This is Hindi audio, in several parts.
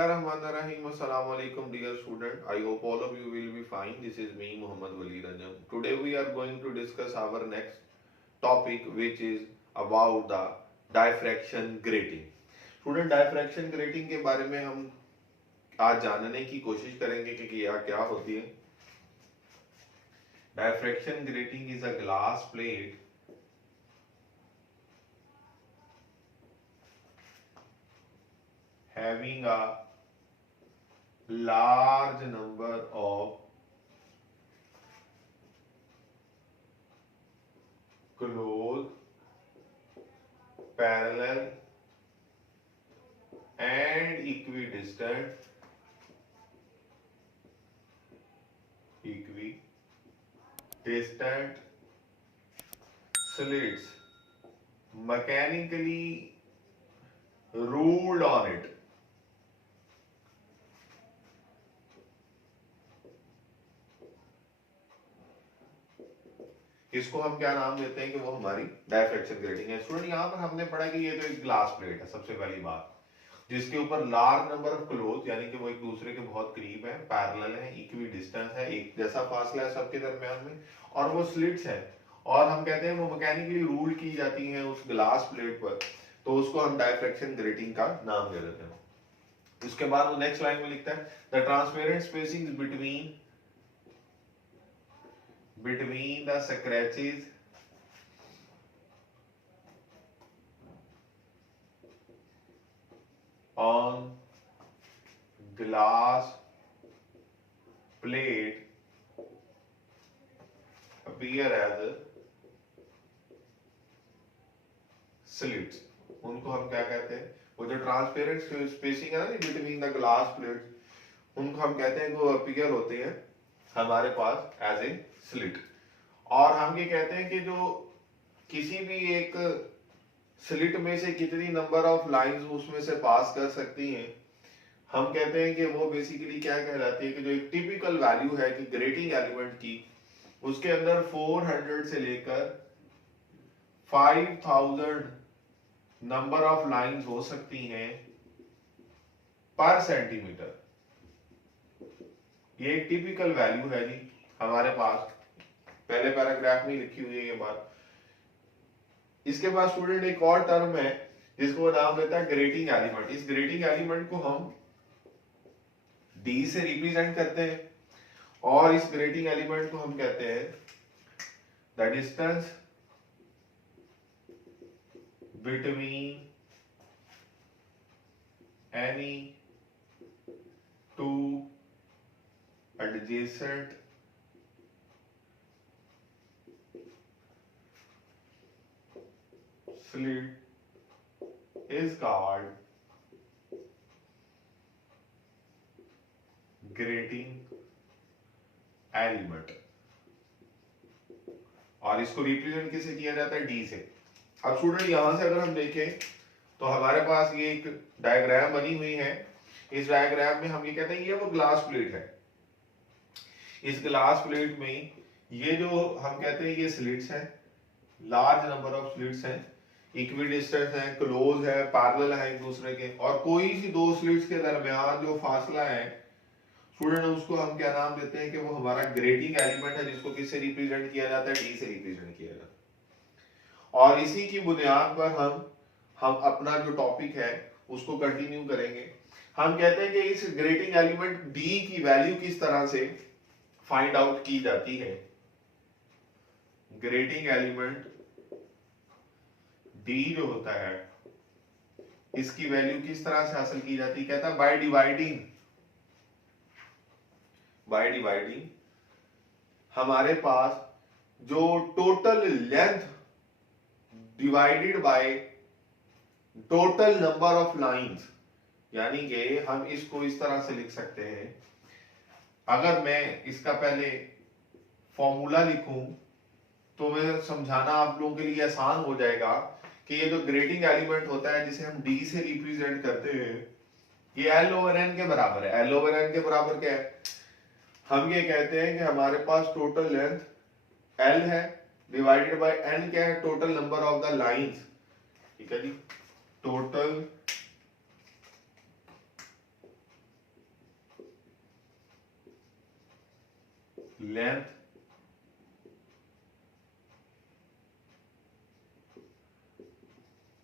Bismillahirrahmanirrahim. Assalamu alaikum, dear student. I hope all of you will be fine. This is me, Muhammad Wali Ranjam. Today we are going to discuss our next topic, which is about the diffraction grating. Student, diffraction grating के बारे में हम आज जानने की कोशिश करेंगे कि यह क्या होती है. Diffraction grating is a glass plate having a large number of close, parallel and equidistant slits mechanically ruled on it. इसको हम क्या नाम देते हैं कि वो हमारी डायफ्रैक्शन ग्रेटिंग है. स्टूडेंट, यहाँ पर हमने पढ़ा कि ये तो एक ग्लास प्लेट है, सबसे पहली बात, जिसके ऊपर लार्ज नंबर ऑफ क्लोज, यानी कि वो एक दूसरे के बहुत करीब है, पैरेलल है, इक्वी डिस्टेंस है, एक जैसा फासला है सबके दरमियान में, और वो स्लिट्स है, और हम कहते हैं वो मैकेनिकली रूल की जाती हैं उस ग्लास प्लेट पर, तो उसको हम डायफ्रैक्शन ग्रेटिंग का नाम दे देते हैं. उसके बाद वो नेक्स्ट लाइन में लिखता है the transparent spacing between the scratches on glass plate appear as slits. उनको हम क्या कहते हैं, वो जो ट्रांसपेरेंट स्पेसिंग है ना बिटवीन द ग्लास प्लेट, उनको हम कहते हैं वो अपीयर होते हैं हमारे पास एज ए स्लिट. और हम ये कहते हैं कि जो किसी भी एक स्लिट में से कितनी नंबर ऑफ लाइंस उसमें से पास कर सकती हैं, हम कहते हैं कि वो बेसिकली क्या कहलाती है कि जो एक टिपिकल वैल्यू है कि ग्रेटिंग एलिमेंट की, उसके अंदर 400 से लेकर 5000 नंबर ऑफ लाइंस हो सकती हैं पर सेंटीमीटर. ये एक टिपिकल वैल्यू है जी हमारे पास, पहले पैराग्राफ में लिखी हुई है ये बात. इसके बाद स्टूडेंट एक और टर्म है जिसको नाम देता है ग्रेटिंग एलिमेंट. इस ग्रेटिंग एलिमेंट को हम डी से रिप्रेजेंट करते हैं, और इस ग्रेटिंग एलिमेंट को हम कहते हैं the distance between any two adjacent slit is called grating element. और इसको रिप्रेजेंट किससे किया जाता है, डी से. अब स्टूडेंट यहां से अगर हम देखें तो हमारे पास ये एक डायग्राम बनी हुई है. इस डायग्राम में हम ये कहते हैं ये वो ग्लास प्लेट है. इस ग्लास प्लेट में ये जो हम कहते हैं ये स्लिट्स हैं, लार्ज नंबर ऑफ स्लिट्स हैं, इक्विडिस्टेंट हैं, क्लोज है, पैरेलल है एक दूसरे के, और कोई सी दो स्लिट्स के दरमियान जो फासला है स्टूडेंट उसको हम क्या नाम देते हैं कि वो हमारा ग्रेटिंग एलिमेंट है, जिसको किससे रिप्रेजेंट किया जाता है, डी से रिप्रेजेंट किया जाता है. और इसी की बुनियाद पर हम अपना जो टॉपिक है उसको कंटिन्यू करेंगे. हम कहते हैं कि इस ग्रेटिंग एलिमेंट डी की वैल्यू किस तरह से फाइंड आउट की जाती है. ग्रेटिंग एलिमेंट डी जो होता है इसकी वैल्यू किस तरह से हासिल की जाती है, कहता है बाय डिवाइडिंग हमारे पास जो total length divided by total number of lines, यानी कि हम इसको इस तरह से लिख सकते हैं. अगर मैं इसका पहले फॉर्मूला लिखूं तो मैं समझाना आप लोगों के लिए आसान हो जाएगा कि ये जो ग्रेटिंग एलिमेंट होता है जिसे हम डी से रिप्रेजेंट करते हैं, ये एल ओवर एन के बराबर है. एल ओवर एन के बराबर क्या है, हम ये कहते हैं कि हमारे पास टोटल लेंथ एल है डिवाइडेड बाय एन क्या है, total number of the lines. ठीक है जी, total length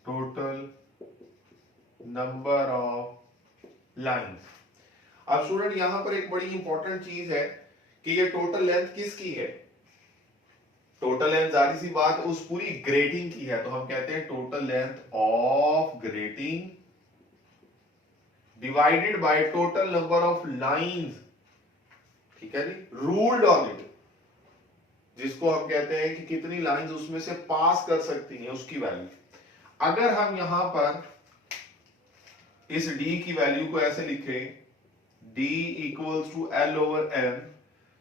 total number of lines. अब स्टूडेंट यहां पर एक बड़ी इंपॉर्टेंट चीज है कि ये टोटल लेंथ किसकी है? टोटल लेंथ जारी सी बात उस पूरी ग्रेटिंग की है, तो हम कहते हैं total length of grating divided by total number of lines. ठीक है जी, रूल्ड ऑन इट, जिसको हम कहते हैं कि कितनी लाइंस उसमें से पास कर सकती हैं उसकी वैल्यू। अगर हम यहां पर इस d की वैल्यू को ऐसे लिखे d equals to l over m,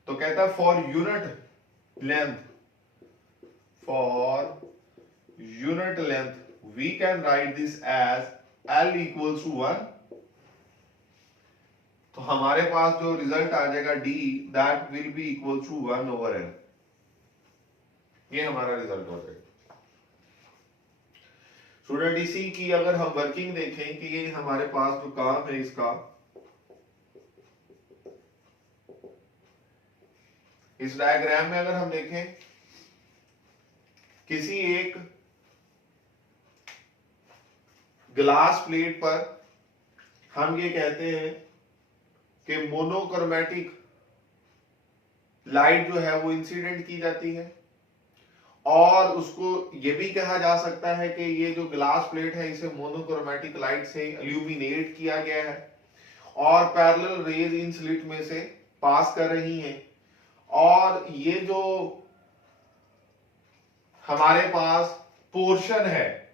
तो कहता है for unit length we can write this as l equals to 1। तो हमारे पास जो रिजल्ट आ जाएगा d that will be equal to 1 over n, ये हमारा रिजल्ट हो जाएगा। स्टूडेंट इसी की अगर हम वर्किंग देखें कि ये हमारे पास जो काम है इसका, इस डायग्राम में अगर हम देखें किसी एक ग्लास प्लेट पर हम ये कहते हैं कि मोनोक्रोमैटिक लाइट जो है वो इंसिडेंट की जाती है, और उसको ये भी कहा जा सकता है कि ये जो ग्लास प्लेट है इसे मोनोक्रोमैटिक लाइट से इल्यूमिनेट किया गया है और पैरेलल रेज इन स्लिट में से पास कर रही हैं। और ये जो हमारे पास पोर्शन है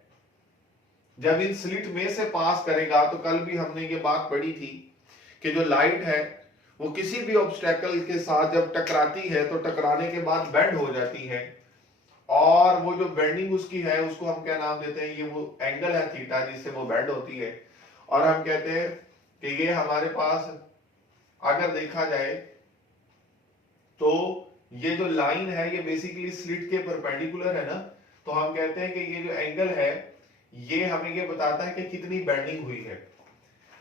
जब इन स्लिट में से पास करेगा, तो कल भी हमने ये बात पढ़ी थी कि जो लाइट है वो किसी भी ऑब्स्टेकल के साथ जब टकराती है तो टकराने के बाद बेंड हो जाती है, और वो जो बेंडिंग उसकी है उसको हम क्या नाम देते हैं, ये वो एंगल है थीटा जिससे वो बेंड होती है। और हम कहते हैं कि ये हमारे पास अगर देखा जाए तो ये जो लाइन है ये बेसिकली स्लिट के परपेंडिकुलर है ना, तो हम कहते हैं कि ये जो एंगल है ये हमें ये बताता है कि कितनी बेंडिंग हुई है,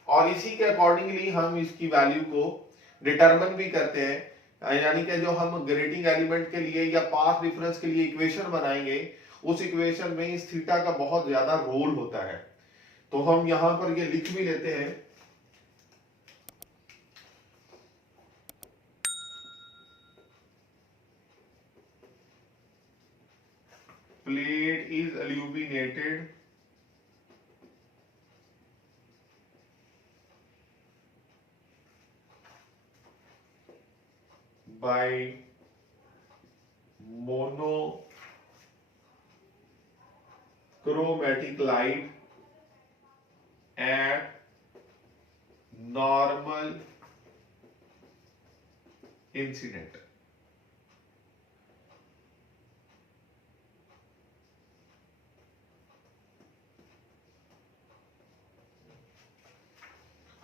और इसी के अकॉर्डिंगली हम इसकी वैल्यू को डिटरमिन भी करते हैं। यानी कि जो हम ग्रेटिंग एलिमेंट के लिए या पाथ डिफरेंस के लिए इक्वेशन बनाएंगे, उस इक्वेशन में इस थीटा का बहुत ज्यादा रोल होता है। तो हम यहां पर ये लिख भी लेते हैं, plate is illuminated by monochromatic light at normal incident।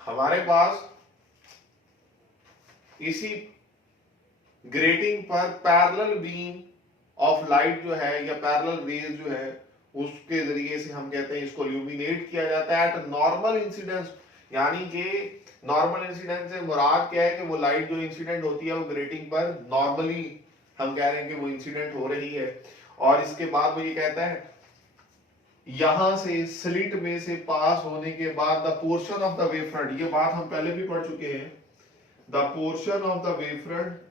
हमारे पास इसी ग्रेटिंग पर पैरेलल बीम ऑफ लाइट जो है या पैरेलल रेज जो है उसके जरिए से हम कहते हैं इसको इल्यूमिनेट किया जाता है एट नॉर्मल इंसिडेंस। यानी कि नॉर्मल इंसिडेंस से मुराद क्या है कि वो लाइट जो इंसिडेंट होती है वो ग्रेटिंग पर नॉर्मली हम कह रहे हैं कि वो इंसिडेंट हो रही है। और इसके बाद वो ये कहता है यहां से स्लिट में से पास होने के बाद the portion of the wavefront, ये बात हम पहले भी पढ़ चुके हैं, the portion of the wavefront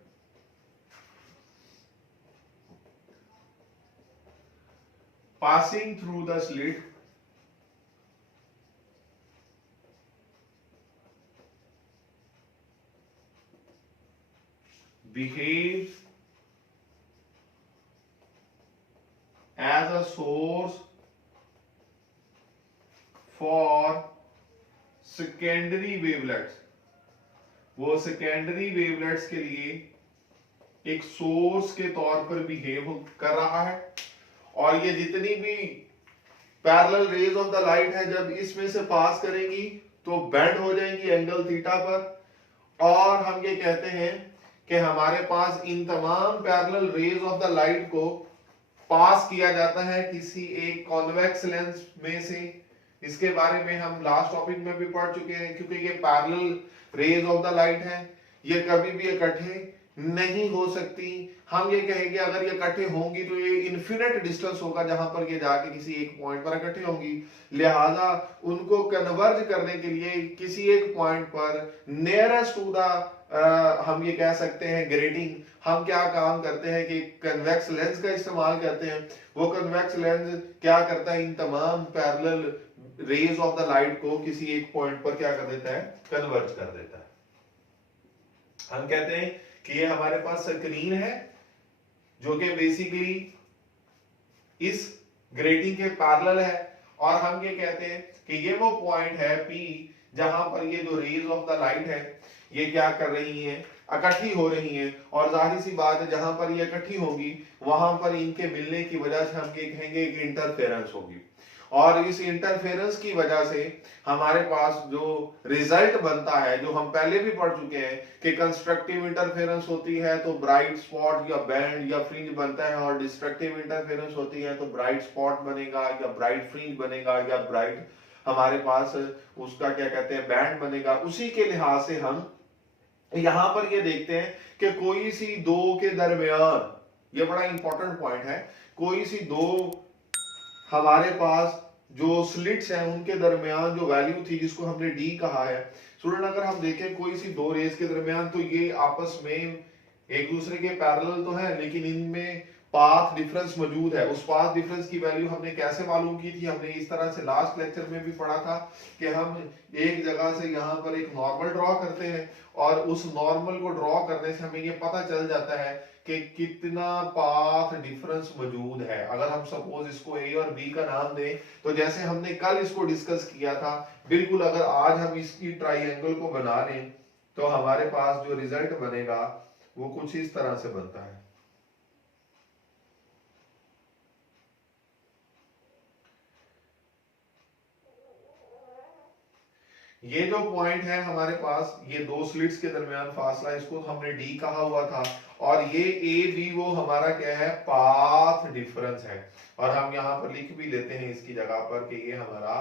passing through the slit behaves as a source for secondary wavelets। वो सेकेंडरी वेवलेट्स के लिए एक सोर्स के तौर पर बिहेव कर रहा है, और ये जितनी भी parallel raise of the light है जब इसमें से पास करेंगी तो बेंड हो जाएंगी एंगल थीटा पर। और हम ये कहते हैं कि हमारे पास इन तमाम parallel raise of the light को पास किया जाता है किसी एक कॉन्वेक्स लेंस में से। इसके बारे में हम लास्ट टॉपिक में भी पढ़ चुके हैं, क्योंकि ये parallel raise of the light है, ये कभी भी इकट्ठे नहीं हो सकती। हम ये कहेंगे अगर ये इकट्ठे होंगी तो ये इन्फिनिट डिस्टेंस होगा जहां पर ये जाके किसी एक पॉइंट पर इकट्ठे होंगी, लिहाजा उनको कन्वर्ज करने के लिए किसी एक पॉइंट पर नियरेस्ट टू द हम ये कह सकते हैं ग्रेटिंग, हम क्या काम करते हैं कि कन्वेक्स लेंस का इस्तेमाल करते हैं। वो कन्वेक्स लेंस क्या करता है, इन तमाम parallel raise of the light को किसी एक पॉइंट पर क्या कर देता है, कन्वर्ज कर देता है। हम कहते हैं कि ये हमारे पास स्क्रीन है जो कि बेसिकली इस ग्रेटिंग के पैरेलल है, और हम ये कहते हैं कि ये वो पॉइंट है P जहां पर ये जो रेज ऑफ द लाइट है ये क्या कर रही हैं, इकट्ठी हो रही हैं। और जाहिर सी बात है जहां पर ये इकट्ठी होंगी वहां पर इनके मिलने की वजह से हम ये कहेंगे एक इंटरफेरेंस होगी, और इस इंटरफेरेंस की वजह से हमारे पास जो रिजल्ट बनता है, जो हम पहले भी पढ़ चुके हैं कि कंस्ट्रक्टिव इंटरफेरेंस होती है तो ब्राइट स्पॉट या बैंड या फ्रिंज बनता है, और डिस्ट्रक्टिव इंटरफेरेंस होती है तो ब्राइट स्पॉट बनेगा या ब्राइट फ्रिंज बनेगा या ब्राइट हमारे पास उसका क्या कहते हैं बैंड बनेगा। उसी के लिहाज से हम यहां पर ये देखते हैं कि कोई सी दो के दरमियान, ये बड़ा इंपॉर्टेंट पॉइंट है, कोई सी दो हमारे पास जो स्लिट्स हैं उनके दरमियान जो वैल्यू थी जिसको हमने डी कहा है। स्टूडेंट अगर हम देखें कोई सी दो रेस के दरमियान, तो ये आपस में एक दूसरे के पैरेलल तो है लेकिन इनमें पाथ डिफरेंस मौजूद है। उस पाथ डिफरेंस की वैल्यू हमने कैसे मालूम की थी, हमने इस तरह से लास्ट लेक्चर में भी पढ़ा था कि हम एक जगह से यहाँ पर एक नॉर्मल ड्रॉ करते हैं, और उस नॉर्मल को ड्रॉ करने से हमें ये पता चल जाता है कि कितना पाथ डिफरेंस मौजूद है। अगर हम सपोज इसको ए और बी का नाम दें, तो जैसे हमने कल इसको डिस्कस किया था, बिल्कुल अगर आज हम इसकी ट्राइंगल को बना लें तो हमारे पास जो रिजल्ट बनेगा वो कुछ इस तरह से बनता है। ये जो पॉइंट है हमारे पास, ये दो स्लिट्स के दरमियान फासला, इसको हमने डी कहा हुआ था, और ये ए बी वो हमारा क्या है, पाथ डिफरेंस है। और हम यहां पर लिख भी लेते हैं इसकी जगह पर कि ये हमारा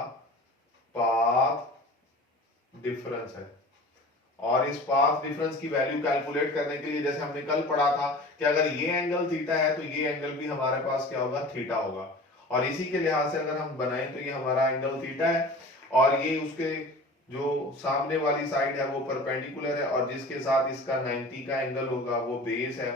पाथ डिफरेंस है। और इस पाथ डिफरेंस की वैल्यू कैलकुलेट करने के लिए जैसे हमने कल पढ़ा था कि अगर ये एंगल थीटा है तो ये एंगल भी हमारे पास क्या होगा, थीटा होगा। और इसी के लिहाज से अगर हम बनाएं तो ये हमारा एंगल थीटा है, और ये उसके जो सामने वाली साइड है वो परपेंडिकुलर है, और जिसके साथ इसका 90 का एंगल होगा वो बेस है,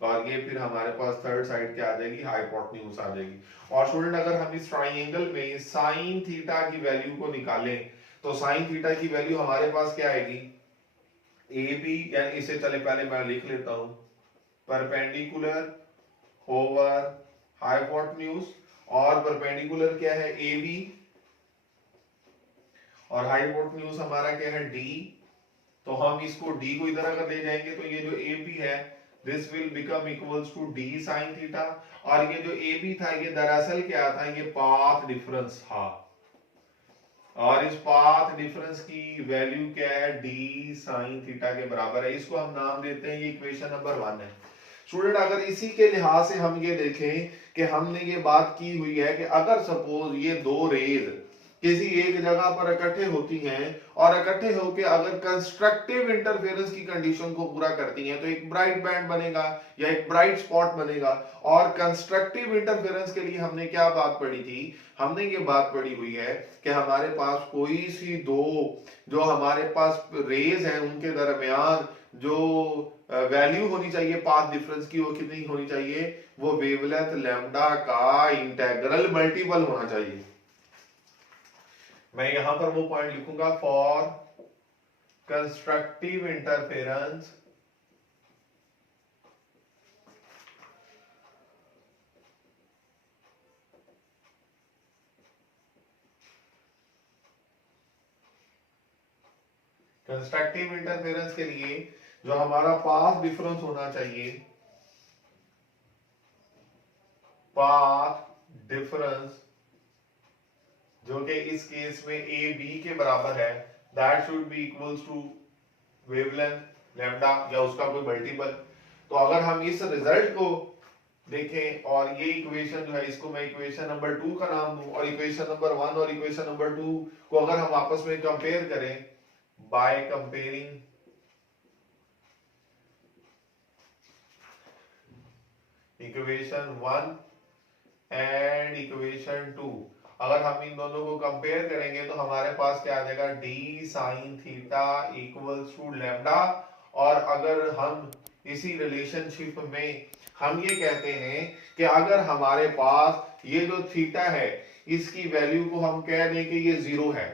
और ये फिर हमारे पास थर्ड साइड क्या आ जाएगी, हाइपोटेन्यूज आ जाएगी। और स्टूडेंट अगर हम इस ट्राइंगल में साइन थीटा की वैल्यू को निकालें तो साइन थीटा की वैल्यू हमारे पास क्या आएगी, ए बी, यानी इसे चले पहले मैं लिख लेता हूं, परपेंडिकुलर ओवर हाइपोटेन्यूज, और परपेंडिकुलर क्या है, ए बी, और हाइपोटेन्यूज हमारा क्या है, डी। तो हम इसको डी को इधर अगर ले जाएंगे तो ये जो ए बी है this will become equals to D sine theta, और ये जो ए बी था ये दरअसल क्या था, ये पाथ डिफरेंस था, और इस पाथ डिफरेंस की वैल्यू क्या है, डी साइन थीटा के बराबर है। इसको हम नाम देते हैं, ये इक्वेशन नंबर 1 है। स्टूडेंट अगर इसी के लिहाज से हम ये देखें कि हमने ये बात की हुई है कि अगर सपोज ये दो रेज किसी एक जगह पर इकट्ठे होती हैं और इकट्ठे होकर अगर कंस्ट्रक्टिव इंटरफेरेंस की कंडीशन को पूरा करती हैं तो एक ब्राइट बैंड बनेगा या एक ब्राइट स्पॉट बनेगा। और कंस्ट्रक्टिव इंटरफेरेंस के लिए हमने क्या बात पढ़ी थी, हमने ये बात पढ़ी हुई है कि हमारे पास कोई सी दो जो हमारे पास रेज हैं उनके दरमियान जो वैल्यू होनी चाहिए पाथ डिफरेंस की, वो कितनी होनी चाहिए, वो वेवलेंथ लैम्डा का इंटेग्रल मल्टीपल होना चाहिए। मैं यहां पर वो पॉइंट लिखूंगा, for constructive interference constructive interference के लिए जो हमारा पाथ डिफरेंस होना चाहिए, पाथ डिफरेंस जो कि इस केस में ए बी के बराबर है, that should be equals to wavelength lambda या उसका कोई मल्टीपल। तो अगर हम इस रिजल्ट को देखें और ये इक्वेशन जो है इसको मैं इक्वेशन नंबर 2 का नाम दूं, और इक्वेशन नंबर 1 और इक्वेशन नंबर 2 को अगर हम आपस में कंपेयर करें by comparing equation 1 and equation 2, अगर हम इन दोनों को कंपेयर करेंगे तो हमारे पास क्या आ जाएगा, D sine theta equals to lambda. और अगर हम इसी रिलेशनशिप में हम ये कहते हैं कि अगर हमारे पास ये जो थीटा है इसकी वैल्यू को हम कह दें कि ये जीरो है,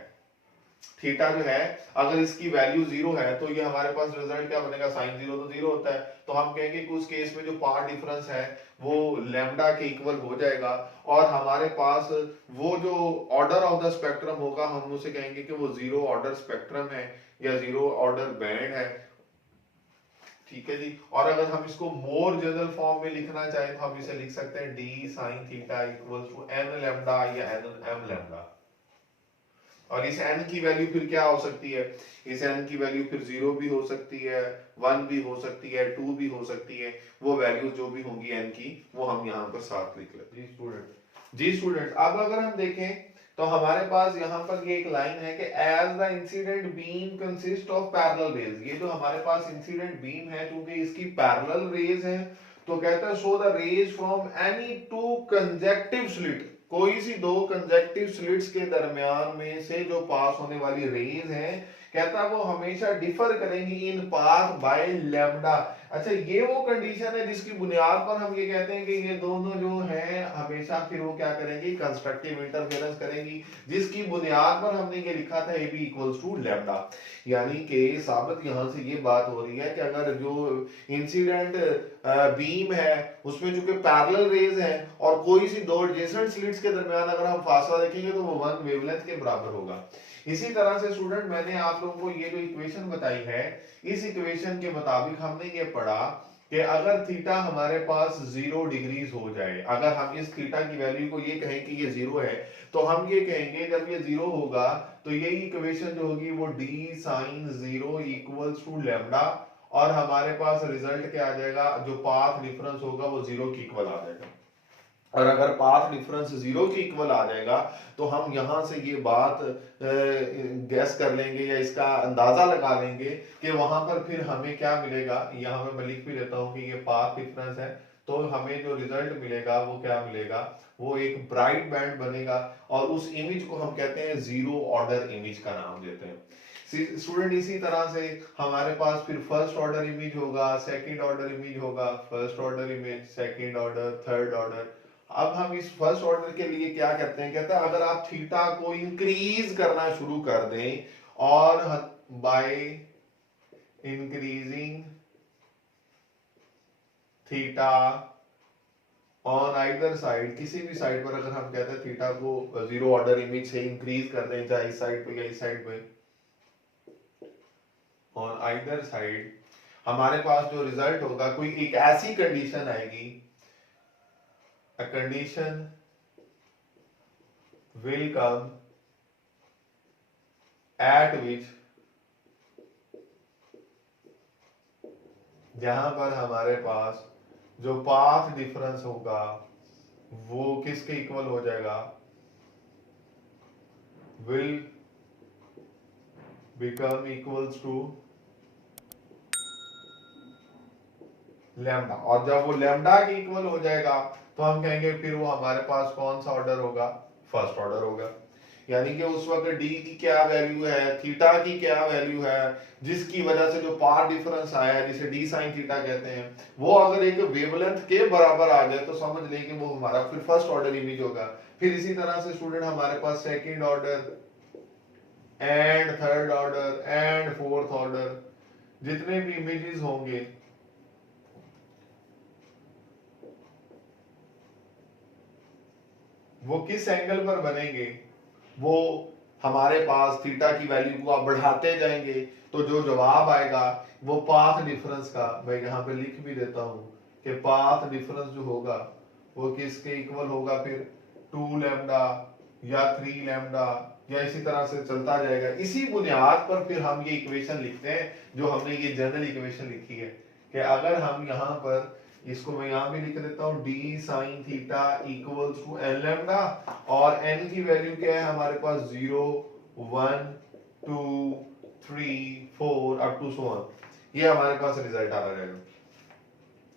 थीटा जो है अगर इसकी वैल्यू जीरो है तो ये हमारे पास रिजल्ट क्या बनेगा, साइन जीरो तो जीरो होता है, तो हम कहेंगे कि उस केस में जो पाथ डिफरेंस है वो लैम्डा के इक्वल हो जाएगा। और हमारे पास वो जो ऑर्डर ऑफ द स्पेक्ट्रम होगा हम उसे कहेंगे कि वो जीरो ऑर्डर स्पेक्ट्रम है या जीरो ऑर्डर बैंड है। ठीक है जी। और अगर हम इसको मोर जनरल फॉर्म में लिखना चाहें तो हम इसे लिख सकते हैं D sine theta equal to N lambda या एन एम लैम्डा। और इस n की वैल्यू फिर क्या हो सकती है, इस n की वैल्यू फिर 0 भी हो सकती है, 1 भी हो सकती है, 2 भी हो सकती है, वो वैल्यू जो भी होंगी n की वो हम यहाँ पर साथ लिख लेते हैं। जी स्टूडेंट, अब अगर हम देखें तो हमारे पास यहाँ पर ये एक लाइन है कि as the incident beam consist of parallel rays, ये जो हमारे पास इंसिडेंट बीम है क्योंकि इसकी पैरेलल रेज है तो कहता है show the rays from any two conjunctive slit, कोई सी दो कंजेक्टिव स्लिट्स के दरमियान में से जो पास होने वाली रेज है कहता है वो हमेशा डिफर करेंगी इन पाथ बाय लैम्डा। अच्छा, ये वो कंडीशन है जिसकी बुनियाद पर हम ये कहते हैं कि ये दोनों जो हैं हमेशा फिर वो क्या करेंगी, कंस्ट्रक्टिव इंटरफेरेंस करेंगी, जिसकी बुनियाद पर हमने ये लिखा था AB इक्वल्स टू लैम्डा। यानी कि साबित यहां से ये बात हो रही है कि अगर जो इंसिडेंट बीम है उसमें चूंकि पैरेलल रेज है और कोई सी दो एडजेसेंट स्लिट्स के दरमियान अगर हम फासला देखेंगे तो वो 1 वेवलेंथ के बराबर होगा। इसी तरह से स्टूडेंट मैंने आप लोगों को ये जो इक्वेशन बताई है इस इक्वेशन के मुताबिक हमने ये पढ़ा कि अगर थीटा हमारे पास 0 डिग्रीज हो जाए, अगर हम इस थीटा की वैल्यू को ये कहें कि ये 0 है तो हम ये कहेंगे जब ये 0 होगा तो यही इक्वेशन जो होगी वो d sin 0 equals to lambda और हमारे पास रिजल्ट क्या आ जाएगा, जो पाथ डिफरेंस होगा वो 0 के इक्वल आ जाएगा। और अगर पाथ डिफरेंस 0 के इक्वल आ जाएगा तो हम यहां से ये बात गैस कर लेंगे या इसका अंदाजा लगा लेंगे कि वहां पर फिर हमें क्या मिलेगा। यहां पे मैं लिख भी देता हूं कि ये पाथ डिफरेंस है तो हमें जो रिजल्ट मिलेगा वो क्या मिलेगा, वो एक ब्राइट बैंड बनेगा और उस इमेज को हम कहते हैं जीरो ऑर्डर इमेज का नाम देते हैं। स्टूडेंट इसी तरह से हमारे पास फिर फर्स्ट ऑर्डर इमेज होगा, सेकंड ऑर्डर इमेज होगा, first order image, second order, third order. अब हम इस फर्स्ट ऑर्डर के लिए क्या करते हैं, कहते हैं अगर आप थीटा को इंक्रीज करना शुरू कर दें और by increasing theta on either side, किसी भी साइड पर अगर हम कहते हैं थीटा को 0 ऑर्डर इमेज से इंक्रीज कर दें चाहे इस साइड पे या इस साइड पे, ऑन आइदर साइड हमारे पास जो रिजल्ट होगा कोई एक ऐसी कंडीशन आएगी, a condition will come at which जहां पर हमारे पास जो पाथ डिफरेंस होगा वो किसके इक्वल हो जाएगा, will become equals to lambda. और जब वो लैम्डा के इक्वल हो जाएगा तो हम कहेंगे फिर वो हमारे पास कौन सा ऑर्डर होगा, फर्स्ट ऑर्डर होगा। यानी कि उस वक्त डी की क्या वैल्यू है, थीटा की क्या वैल्यू है, जिसकी वजह से जो पाथ डिफरेंस आया है जिसे डी साइन थीटा कहते हैं, वो अगर एक वेवलेंथ के बराबर आ जाए तो समझ लें कि वो हमारा फिर फर्स्ट ऑर्डर इमेज होगा। फिर इसी तरह से स्टूडेंट हमारे पास second order and third order and fourth order जितने भी इमेजेस होंगे वो किस एंगल पर बनेंगे, वो हमारे पास थीटा की वैल्यू को आप बढ़ाते जाएंगे तो जो जवाब आएगा वो पाथ डिफरेंस का, मैं यहाँ पे लिख भी देता हूं कि पाथ डिफरेंस जो होगा वो किसके इक्वल होगा, फिर 2 लैम्डा या 3 लैम्डा या इसी तरह से चलता जाएगा। इसी बुनियाद पर फिर हम ये इक्वेशन लिखते हैं जो हमने ये जनरल इक्वेशन लिखी है कि अगर हम यहाँ पर इसको मैं यहां भी लिख देता हूं D sine theta equals to N lambda और एन की वैल्यू क्या है हमारे पास 0 1 2 3 4 अप टू सो ऑन, ये हमारे पास रिजल्ट आ रहा है।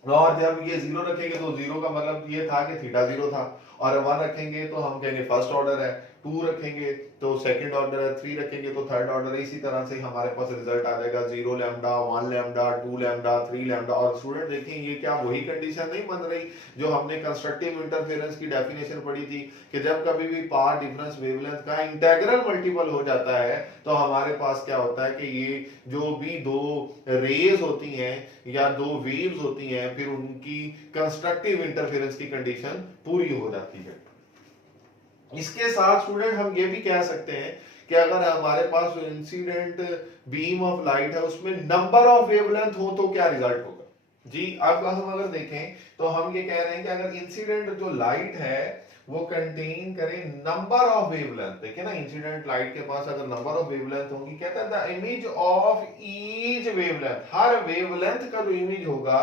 और जब ये 0 रखेंगे तो 0 का मतलब ये था कि थीटा 0 था, और 1 रखेंगे तो हम कहेंगे फर्स्ट ऑर्डर है, 2 रखेंगे तो सेकंड ऑर्डर है, 3 रखेंगे तो थर्ड ऑर्डर है। इसी तरह से हमारे पास रिजल्ट आ जाएगा 0 लैम्डा, 1 लैम्डा, 2 लैम्डा, 3 लैम्डा। और स्टूडेंट देखिए ये क्या वही कंडीशन नहीं बन रही जो हमने कंस्ट्रक्टिव इंटरफेरेंस की डेफिनेशन पढ़ी थी कि जब कभी भी पाथ डिफरेंस वेवलेंथ का इंटेग्रल मल्टीपल हो जाता है तो हमारे पास क्या होता है कि ये जो भी दो रेज होती हैं या दो वेव्स होती हैं फिर उनकी कंस्ट्रक्टिव इंटरफेरेंस की कंडीशन पूरी हो जाती है। इसके साथ स्टूडेंट हम ये भी कह सकते हैं कि अगर हमारे पास इंसिडेंट बीम ऑफ लाइट है उसमें नंबर ऑफ वेवलेंथ हो तो क्या रिजल्ट होगा जी। अब हम अगर देखें तो हम ये कह रहे हैं कि अगर इंसिडेंट जो लाइट है वो कंटेन करे नंबर ऑफ वेवलेंथ, देखिए ना इंसिडेंट लाइट के पास अगर नंबर ऑफ वेवलेंथ होगी, कहता है the image of each wavelength, हर वेवलेंथ का जो इमेज होगा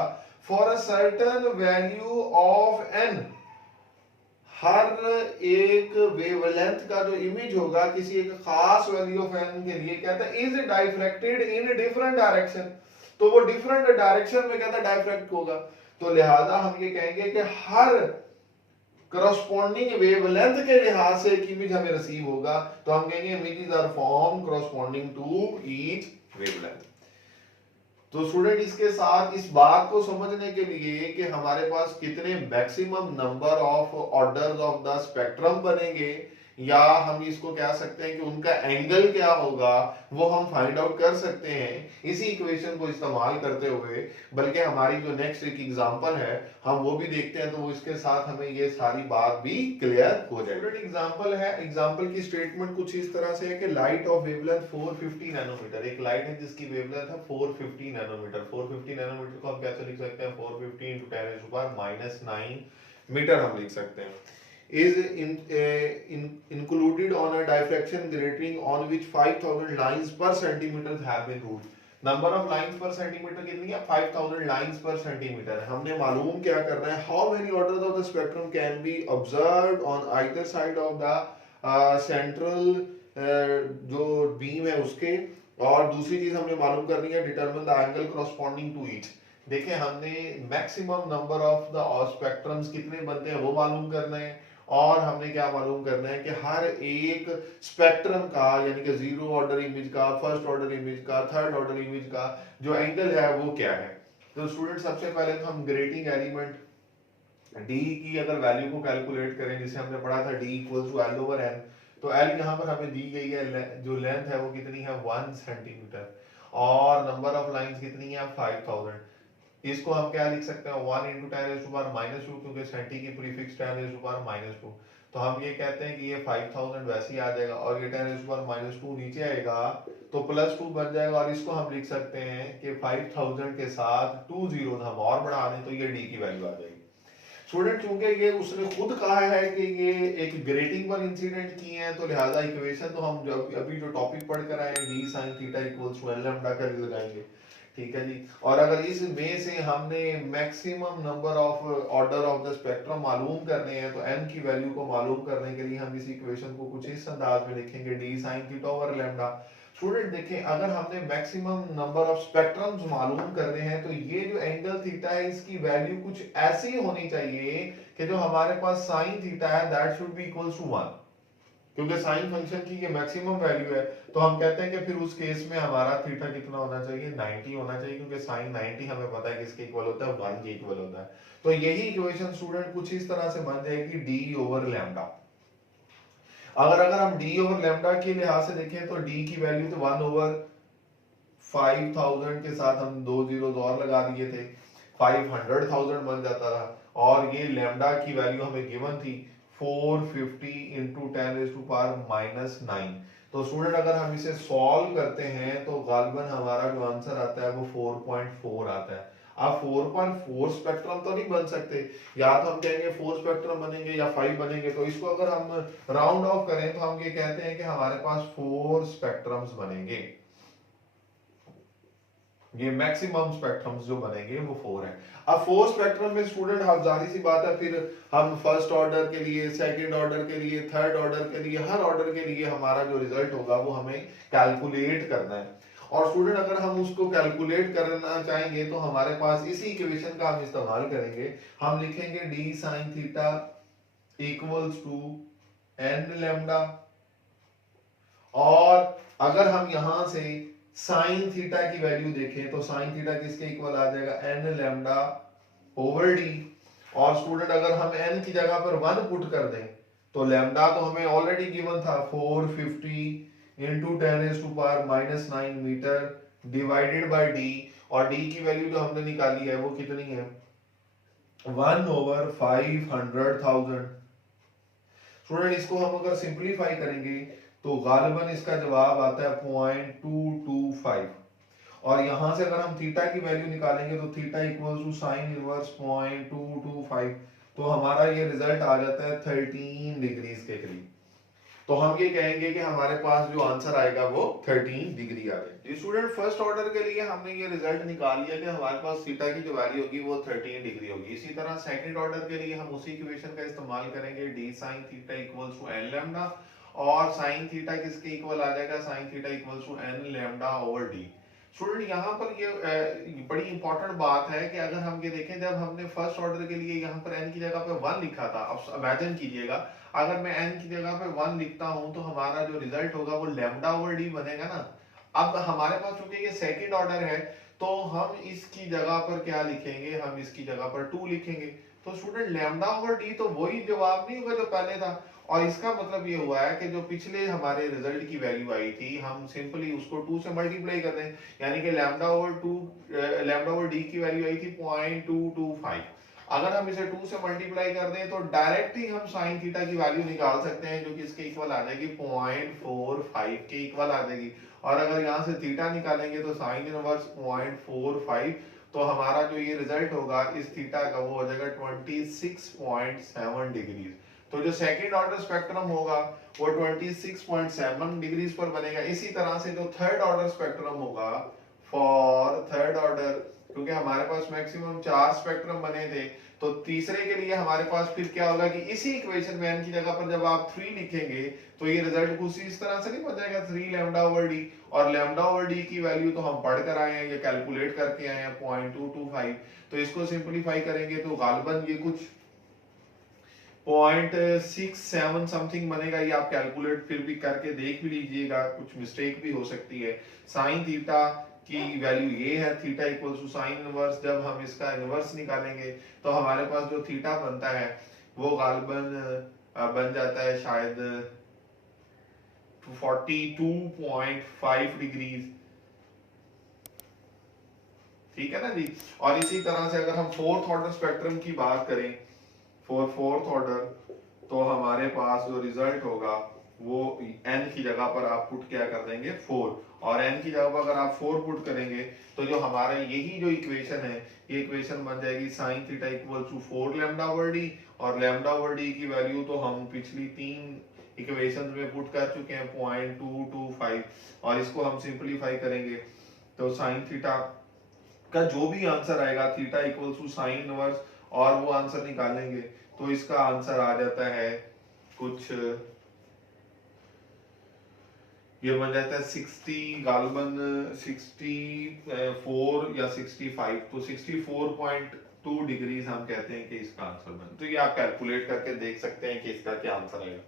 for a certain value of N, हर एक वेवलेंथ का जो इमेज होगा किसी एक खास वैल्यू ऑफ एन के लिए कहता है इज डाइफ्रैक्टेड इन डिफरेंट डायरेक्शन, तो वो डिफरेंट डायरेक्शन में कहता है डाइफ्रैक्ट होगा। तो लिहाजा हम ये कहेंगे कि हर करस्पॉन्डिंग वेवलेंथ के लिहाज से एक इमेज हमें रिसीव होगा, तो हम कहेंगे images are form corresponding to each wavelength. तो स्टूडेंट इसके साथ इस बात को समझने के लिए कि हमारे पास कितने maximum number of orders of the spectrum बनेंगे या हम इसको कह सकते हैं कि उनका एंगल क्या होगा वो हम फाइंड आउट कर सकते हैं इसी इक्वेशन को इस्तेमाल करते हुए। बल्कि हमारी जो नेक्स्ट एक एग्जांपल है हम वो भी देखते हैं तो वो इसके साथ हमें ये सारी बात भी क्लियर हो जाएगी। एग्जांपल है, एग्जांपल की स्टेटमेंट कुछ इस तरह से है कि लाइट ऑफ वेवलेंथ 450 नैनोमीटर, एक लाइट है जिसकी वेवलेंथ है 450 नैनोमीटर। 450 नैनोमीटर को हम कैसे लिख सकते हैं, 450 into 10⁻⁹ मीटर हम लिख सकते हैं। is included on a diffraction grating on which 5000 lines per centimeter have been ruled। Number of lines पर सेंटीमीटर कितनी है, 5000 लाइंस पर सेंटीमीटर। हमने मालूम क्या करना है, how many orders of the spectrum can be observed on either side of the central जो बीम है उसके। और दूसरी चीज हमने मालूम करनी है determine the angle corresponding to each. देखिए हमने maximum number of the spectrums कितने बनते हैं वो मालूम करना है, और हमने क्या मालूम करना है कि हर एक स्पेक्ट्रम का यानी कि जीरो ऑर्डर इमेज का, फर्स्ट ऑर्डर इमेज का, थर्ड ऑर्डर इमेज का जो एंगल है वो क्या है। तो स्टूडेंट सबसे पहले तो हम ग्रेटिंग एलिमेंट डी की अगर वैल्यू को कैलकुलेट करें, जिसे हमने पढ़ा था D equals to L over N, तो एल यहाँ पर हमें दी गई है, जो लेंथ है वो कितनी है 1 सेंटीमीटर, और नंबर ऑफ लाइंस कितनी है 5000। इसको हम क्या लिख सकते हैं 1 into 10⁻⁻2, क्योंकि सेंटी की प्रीफिक्स 10⁻⁻2। तो हम ये कहते हैं कि ये 5000 वैसे ही आ जाएगा और ये 10⁻⁻2 नीचे आएगा तो +2 बन जाएगा, और इसको हम लिख सकते हैं कि 5000 के साथ 2 जीरो हम और बढ़ा दें तो ये डी की वैल्यू आ जाएगी। स्टूडेंट चूंकि ये उसने खुद कहा है कि ये एक ग्रेटिंग पर इंसिडेंट की है तो लिहाजा इक्वेशन तो हम जो अभी जो टॉपिक पढ़ कर आए D sine theta equals to L lambda कर लगाएंगे, ठीक है जी। और अगर इस में से हमने maximum number of order of the spectrum मालूम करने हैं तो n की वैल्यू को मालूम करने के लिए हम इस इक्वेशन को कुछ इस अंदाज में लिखेंगे D sine theta over lambda. Student देखें अगर हमने मैक्सिमम नंबर ऑफ स्पेक्ट्रम्स मालूम करने हैं तो ये जो एंगल थीटा है इसकी वैल्यू कुछ ऐसी होनी चाहिए कि जो हमारे पास साइन थीटा है that should be equals to 1, क्योंकि साइन फंक्शन की ये मैक्सिमम वैल्यू है। तो हम कहते हैं कि फिर उस केस में हमारा थीटा कितना होना चाहिए 90 होना चाहिए, क्योंकि साइन 90 हमें पता है किसके इक्वल होता है 1 के इक्वल होता है। तो यही इक्वेशन स्टूडेंट कुछ इस तरह से बन जाएगी डी ओवर लैम्डा। अगर हम डी ओवर लैम्डा के लिहाज से देखें तो डी की वैल्यू तो 1 ओवर 5000 के साथ हम 2 जीरो और लगा दिए थे 500,000 बन जाता था, और ये लैम्डा की वैल्यू हमें गिवन थी 450 into 10⁻⁻9। तो स्टूडेंट अगर हम इसे सॉल्व करते हैं तो गालिबन हमारा जो आंसर आता है वो 4.4 आता है। अब 4.4 स्पेक्ट्रम तो नहीं बन सकते, या तो हम कहेंगे 4 स्पेक्ट्रम बनेंगे या 5 बनेंगे। तो इसको अगर हम राउंड ऑफ करें तो हम ये कहते हैं कि हमारे पास 4 स्पेक्ट्रम्स बनेंगे। ये मैक्सिमम स्पेक्ट्रम्स जो बनेंगे वो 4 है। अब 4 स्पेक्ट्रम में स्टूडेंट हम जारी सी बात है फिर हम फर्स्ट ऑर्डर के लिए, सेकंड ऑर्डर के लिए, थर्ड ऑर्डर के लिए, हर ऑर्डर के लिए हमारा जो रिजल्ट होगा वो हमें कैलकुलेट करना है। और स्टूडेंट अगर हम उसको कैलकुलेट करना चाहेंगे तो हमारे पास इसी इक्वेशन का हम इस्तेमाल करेंगे। हम लिखेंगे D sine theta equals to N lambda, और अगर हम यहां से साइन थीटा की वैल्यू देखें तो साइन थीटा किसके इक्वल आ जाएगा, एन लैम्डा ओवर डी। और स्टूडेंट अगर हम n की जगह पर 1 पुट कर दें तो लैम्डा तो हमें ऑलरेडी गिवन था 450 into 10⁻⁻⁹ metre divided by D, और डी की वैल्यू जो हमने निकाली है वो कितनी है, 1/500,000। स्टूडेंट इसको हम अगर सिंपलीफाई करेंगे तो गालिबन इसका जवाब आता है 0.225, और यहां से अगर हम थीटा की वैल्यू निकालेंगे तो theta equals to sine inverse 0.225, तो हमारा ये रिजल्ट आ जाता है 13 डिग्रीज के करीब। तो हम ये कहेंगे कि हमारे पास जो आंसर आएगा वो 13 डिग्री आ गए। स्टूडेंट फर्स्ट ऑर्डर के लिए हमने ये रिजल्ट निकाल लिया कि हमारे पास थीटा की जो वैल्यू होगी वो 13 डिग्री होगी। इसी तरह सेकंड ऑर्डर के लिए हम उसी इक्वेशन का इस्तेमाल करेंगे, D sine theta equals to N lambda, और साइन थीटा किसके इक्वल आ जाएगा, sine theta equals to N lambda over D. Student यहाँ पर ये बड़ी इंपॉर्टेंट बात है कि अगर हम ये देखें, जब हमने फर्स्ट ऑर्डर के लिए यहाँ पर n की जगह पे 1 लिखा था, अब इमेजिन कीजिएगा अगर मैं n की जगह पे 1 लिखता हूँ तो हमारा जो रिजल्ट होगा वो लैम्डा ओवर डी बनेगा ना। अब हमारे पास चूंकि ये सेकंड ऑर्डर है तो हम इसकी जगह पर क्या लिखेंगे, हम इसकी जगह पर 2 लिखेंगे। तो स्टूडेंट लैम्डा ओवर डी तो वही जवाब नहीं होगा जो पहले था, और इसका मतलब ये हुआ है कि जो पिछले हमारे रिजल्ट की वैल्यू आई थी हम सिंपली उसको 2 से मल्टीप्लाई कर दें, यानी कि लैम्डा ओवर डी की वैल्यू आई थी 0.225। अगर हम इसे 2 से मल्टीप्लाई कर दें तो डायरेक्ट ही हम साइन थीटा की वैल्यू निकाल सकते हैं, जो कि इसके इक्वल आ जाएगी 0.45 के इक्वल आ जाएगी। और अगर यहाँ से थीटा निकालेंगे तो साइन इनवर्स 0.45, तो हमारा जो ये रिजल्ट होगा इस थीटा का वो हो जाएगा 26.7 डिग्री। तो जो सेकंड ऑर्डर स्पेक्ट्रम होगा वो 26.7 डिग्रीज पर बनेगा। इसी तरह से जो थर्ड ऑर्डर स्पेक्ट्रम होगा फॉर थर्ड ऑर्डर, क्योंकि हमारे पास मैक्सिमम 4 स्पेक्ट्रम बने थे, तो तीसरे के लिए हमारे पास फिर क्या होगा कि इसी इक्वेशन में n की जगह पर जब आप 3 लिखेंगे तो ये रिजल्ट कुछ इस तरह से नहीं बन जाएगा 3 लैम्डा ओवर डी, और लैम्डा ओवर डी की वैल्यू तो हम पढ़ कर आए हैं, ये कैलकुलेट करके आए हैं 0.225। तो इसको सिंपलीफाई करेंगे तो गालिबन ये कुछ 0.67 समथिंग बनेगा। ये आप कैलकुलेट फिर भी करके देख भी लीजिएगा, कुछ मिस्टेक भी हो सकती है। साइन थीटा की वैल्यू ये है, theta equals to sine inverse, जब हम इसका इनवर्स निकालेंगे तो हमारे पास जो थीटा बनता है वो गालिबन बन जाता है शायद 42.5 डिग्रीज, ठीक है ना जी। और इसी तरह से अगर हम फोर्थ ऑर्डर स्पेक्ट्रम की बात करें, फॉर फोर्थ ऑर्डर, तो हमारे पास जो रिजल्ट होगा वो n की जगह पर आप पुट क्या कर देंगे 4, और n की जगह पर अगर आप 4 पुट करेंगे तो जो हमारे यही जो इक्वेशन है ये इक्वेशन बन जाएगी sine theta equal to 4 lambda over D, और लैम्डा ओवर डी की वैल्यू तो हम पिछली 3 इक्वेशन में पुट कर चुके हैं 0.225, और इसको हम सिंपलीफाई करेंगे तो साइन थीटा का जो भी आंसर आएगा theta equal to sine inverse, और वो आंसर निकालेंगे तो इसका आंसर आ जाता है कुछ ये बन जाता है 60 गालिबन 64 या 65, तो 64.2 डिग्रीज हम कहते हैं कि इसका आंसर बन। तो ये आप कैलकुलेट करके देख सकते हैं कि इसका क्या आंसर आएगा।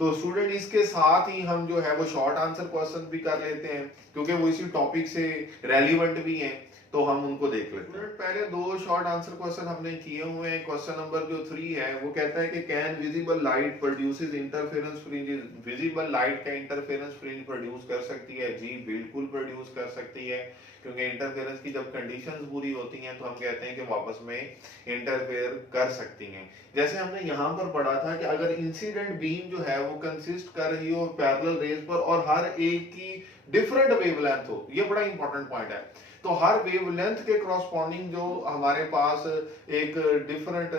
तो स्टूडेंट इसके साथ ही हम जो है वो शॉर्ट आंसर क्वेश्चन भी कर लेते हैं, क्योंकि वो इसी टॉपिक से रेलिवेंट भी हैं, तो हम उनको देख लेते हैं। पहले 2 शॉर्ट आंसर क्वेश्चन हमने किए हुए हैं। क्वेश्चन नंबर जो 3 है वो कहता है कि can visible light produces interference fringe, visible light का इंटरफेरेंस फ्रिंज प्रोड्यूस कर सकती है? जी बिल्कुल प्रोड्यूस कर सकती है, क्योंकि इंटरफेरेंस की जब कंडीशंस पूरी होती हैं तो हम कहते हैं कि वापस में इंटरफेयर कर सकती हैं। जैसे हमने यहाँ पर पढ़ा था कि अगर इंसिडेंट बीम जो है वो कंसिस्ट कर रही हो पैरेलल रेज पर और हर एक की डिफरेंट वेवलेंथ हो, ये बड़ा इंपॉर्टेंट पॉइंट है। तो हर वेवलेंथ के करस्पॉन्डिंग जो हमारे पास एक डिफरेंट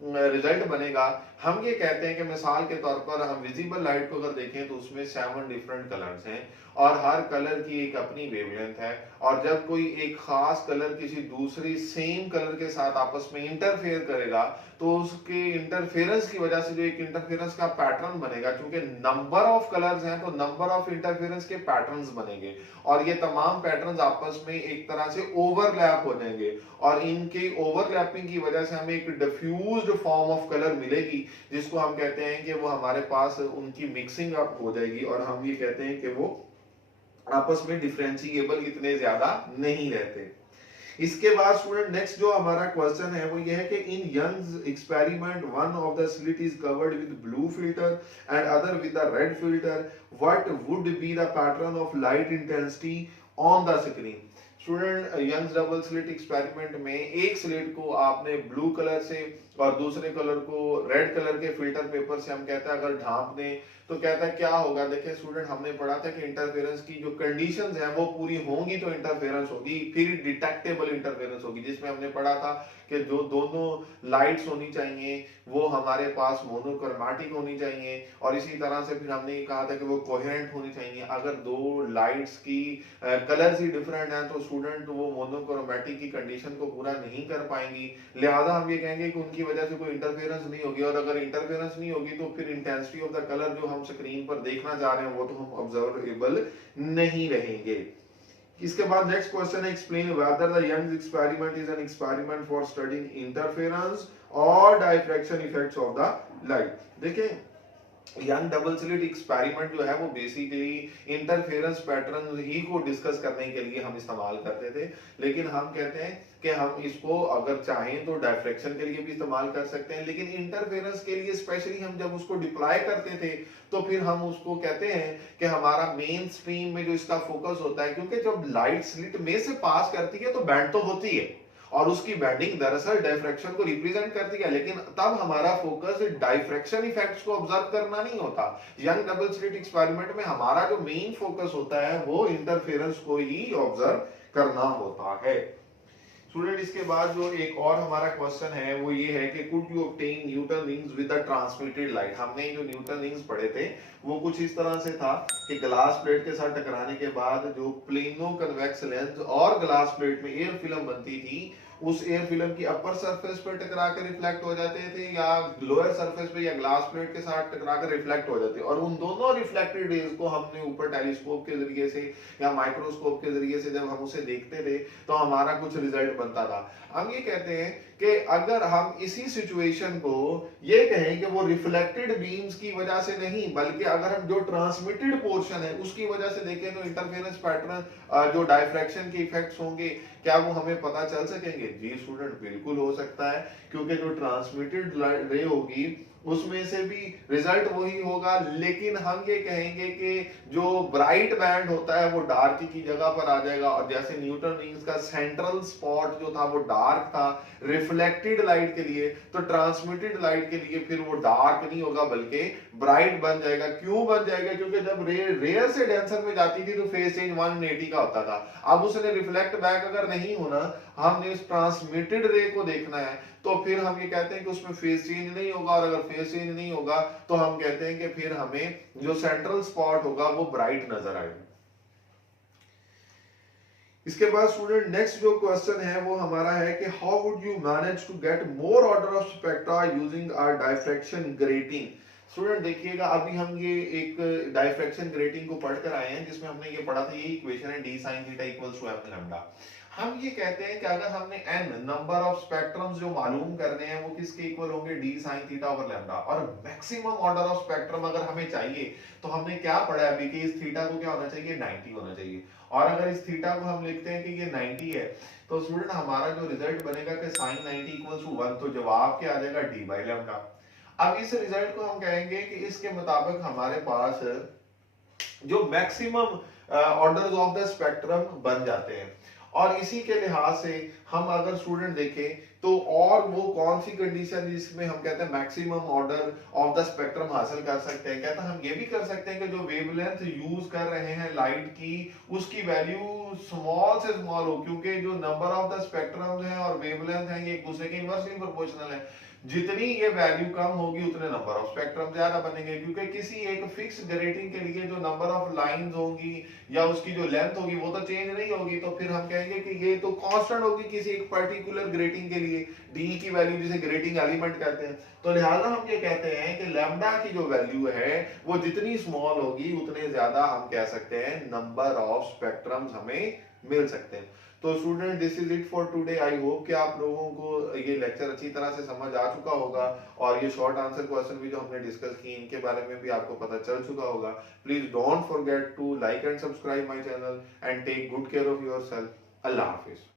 रिजल्ट बनेगा। हम ये कहते हैं कि मिसाल के तौर पर हम विजिबल लाइट को अगर देखें तो उसमें 7 डिफरेंट कलर्स हैं और हर कलर की एक अपनी वेवलेंथ है, और जब कोई एक खास कलर किसी दूसरी सेम कलर के साथ आपस में इंटरफेयर करेगा तो उसके इंटरफेरेंस की वजह से जो एक इंटरफेरेंस का पैटर्न बनेगा, क्योंकि नंबर ऑफ कलर्स हैं तो नंबर ऑफ इंटरफेरेंस के पैटर्न्स बनेंगे और ये तमाम पैटर्न्स आपस में एक तरह से ओवरलैप हो जाएंगे और इनके ओवरलैपिंग की वजह से हमें एक डिफ्यूज्ड फॉर्म ऑफ कलर मिलेगी, जिसको हम कहते हैं कि वो हमारे पास उनकी मिक्सिंग अप हो जाएगी और हम ये कहते हैं कि वो आपस में डिफरेंशिएबल इतने ज्यादा नहीं रहते। इसके बाद स्टूडेंट नेक्स्ट जो हमारा क्वेश्चन है वो ये है कि in Young's experiment one of the slit is covered with blue filter and other with the red filter, what would be the pattern of light intensity on the screen. Student Young's double slit experiment में एक स्लिट को आपने ब्लू कलर से और दूसरे कलर को रेड कलर के फिल्टर पेपर से हम कहते हैं अगर ढांप दें तो कहता है क्या होगा। देखिए स्टूडेंट हमने पढ़ा था कि इंटरफेरेंस की जो कंडीशंस हैं वो पूरी होंगी तो इंटरफेरेंस होगी, फिर डिटेक्टेबल इंटरफेरेंस होगी, जिसमें हमने पढ़ा था कि जो दोनों लाइट्स होनी चाहिए वो हमारे पास मोनोक्रोमैटिक होनी चाहिए और इसी तरह से फिर हमने ये कहा था कि वो कोहेरेंट होनी चाहिए। अगर दो लाइट्स की कलर्स ही डिफरेंट हैं तो स्टूडेंट वो मोनोक्रोमैटिक की कंडीशन को पूरा नहीं कर पाएंगी, लिहाजा हम ये कहेंगे कि उनकी वजह से कोई इंटरफेरेंस नहीं होगी और अगर इंटरफेरेंस नहीं होगी तो फिर इंटेंसिटी ऑफ द कलर जो हम स्क्रीन पर देखना चाह रहे हैं वो तो हम ऑब्जर्वेबल नहीं रहेंगे। इसके बाद नेक्स्ट क्वेश्चन है explain whether the Young's experiment is an experiment for studying interference और diffraction effects of the light. देखिए यंग डबल स्लिट एक्सपेरिमेंट जो है वो बेसिकली इंटरफेरेंस पैटर्न ही को डिस्कस करने के लिए हम इस्तेमाल करते थे, लेकिन हम कहते हैं कि हम इसको अगर चाहें तो डायफ्रैक्शन के लिए भी इस्तेमाल कर सकते हैं, लेकिन इंटरफेरेंस के लिए स्पेशली हम जब उसको डिप्लॉय करते थे तो फिर हम उसको कहते हैं कि हमारा मेन स्ट्रीम में जो इसका फोकस होता है, क्योंकि जब लाइट स्लिट में से पास करती है तो बैंड तो होती है और उसकी बैंडिंग दरअसल डायफ्रैक्शन को रिप्रेजेंट करती है, लेकिन तब हमारा फोकस डायफ्रैक्शन इफेक्ट्स को ऑब्जर्व करना नहीं होता। यंग डबल स्लिट एक्सपेरिमेंट में हमारा जो मेन फोकस होता है वो इंटरफेरेंस को ही ऑब्जर्व करना होता है। स्टूडेंट इसके बाद जो एक और हमारा क्वेश्चन है वो ये है कि could you obtain Newton rings with the transmitted light. हमने जो न्यूटन रिंग्स पढ़े थे वो कुछ इस तरह से था कि ग्लास प्लेट के साथ टकराने के बाद जो प्लेनो कन्वेक्स लेंस और ग्लास प्लेट में एयर फिल्म बनती थी उस एयर फिल्म की अपर सरफेस पर टकरा कर रिफ्लेक्ट हो जाते थे या लोअर सरफेस पे या ग्लास प्लेट के साथ टकरा कर रिफ्लेक्ट हो जाते, और उन दोनों रिफ्लेक्टेड रेज को हमने ऊपर टेलीस्कोप के जरिए से या माइक्रोस्कोप के जरिए से जब हम उसे देखते थे तो हमारा कुछ रिजल्ट बनता था। हम ये कहते हैं कि अगर हम इसी सिचुएशन को ये कहें कि वो रिफ्लेक्टेड बीम्स की वजह से नहीं बल्कि अगर हम जो ट्रांसमिटेड पोर्शन है उसकी वजह से देखें तो इंटरफेरेंस पैटर्न जो डायफ्रैक्शन के इफेक्ट्स होंगे क्या वो हमें पता चल सकेंगे? जी स्टूडेंट बिल्कुल हो सकता है, क्योंकि जो ट्रांसमिटेड रे होगी उसमें से भी रिजल्ट वही होगा, लेकिन हम ये कहेंगे कि जो ब्राइट बैंड होता है वो डार्क की जगह पर आ जाएगा और जैसे न्यूटन रिंग्स का सेंट्रल स्पॉट जो था वो डार्क था रिफ्लेक्टेड लाइट के लिए, तो ट्रांसमिटेड लाइट के लिए फिर वो डार्क नहीं होगा बल्कि ब्राइट बन जाएगा। क्यों बन जाएगा? क्योंकि जब रे रेयर से डेंसर में जाती थी तो फेज चेंज 180 का होता था, अब उसने रिफ्लेक्ट बैक अगर नहीं होना, हमने इस ट्रांसमिटेड रे को देखना है तो फिर हम ये कहते हैं कि उसमें फेज चेंज नहीं होगा, और अगर फेज चेंज नहीं होगा तो हम कहते हैं कि फिर हमें जो सेंट्रल स्पॉट होगा वो ब्राइट नजर आएगा। इसके बाद स्टूडेंट नेक्स्ट जो क्वेश्चन है वो हमारा है कि how would you manage to get more order of spectra using our diffraction grating. Student देखिएगा अभी हम ये एक डायफ्रैक्शन ग्रेटिंग को पढ़कर आए हैं जिसमें हमने ये पढ़ा था, ये इक्वेशन है d sin theta equals to m lambda. हम ये कहते हैं कि अगर हमने n नंबर ऑफ स्पेक्ट्रम्स जो मालूम करने हैं वो किसके इक्वल होंगे? d sin theta over lambda, और मैक्सिमम ऑर्डर ऑफ स्पेक्ट्रम अगर हमें चाहिए तो हमने क्या पढ़ा है अभी कि इस थीटा को क्या होना चाहिए? 90 होना चाहिए, और अगर इस थीटा को हम लिखते हैं कि ये 90 है तो स्टूडेंट हमारा जो रिजल्ट बनेगा कि sin 90 इक्वल्स टू 1, तो जवाब क्या आ जाएगा? d by lambda. अब इस रिजल्ट को हम कहेंगे कि इसके मुताबिक हमारे पास जो maximum orders of the spectrum बन जाते हैं, और इसी के लिहाज से हम अगर स्टूडेंट देखें तो और वो कौन सी कंडीशन जिसमें हम कहते हैं maximum order of the spectrum हासिल कर सकते हैं, कहते हैं हम ये भी कर सकते हैं कि जो वेवलेंथ यूज कर रहे हैं लाइट की उसकी वैल्यू स्मॉल से स्मॉल हो, क्योंकि जो नंबर ऑफ द स्पेक्ट्रम है और वेवलेंथ है ये एक दूसरे के इनवर्सली प्रोपोर्शनल है। जितनी ये वैल्यू कम होगी उतने नंबर ऑफ स्पेक्ट्रम ज्यादा बनेंगे, क्योंकि किसी एक फिक्स ग्रेटिंग के लिए जो नंबर ऑफ लाइंस होंगी या उसकी जो लेंथ होगी वो तो चेंज नहीं होगी, तो फिर हम कहेंगे कि ये तो कांस्टेंट होगी किसी एक पर्टिकुलर ग्रेटिंग के लिए, डी की वैल्यू जिसे ग्रेटिंग एलिमेंट कहते हैं। तो लिहाजा हम ये कहते हैं कि लैम्डा की जो वैल्यू है वो जितनी स्मॉल होगी उतने ज्यादा हम कह सकते हैं नंबर ऑफ स्पेक्ट्रम्स हमें मिल सकते हैं। तो student this is it for today. I hope कि आप लोगों को ये लेक्चर अच्छी तरह से समझ आ चुका होगा और ये शॉर्ट आंसर क्वेश्चन भी जो हमने डिस्कस की इनके बारे में भी आपको पता चल चुका होगा। Please don't forget to like and subscribe my channel and take good care of yourself. अल्लाह हाफिज।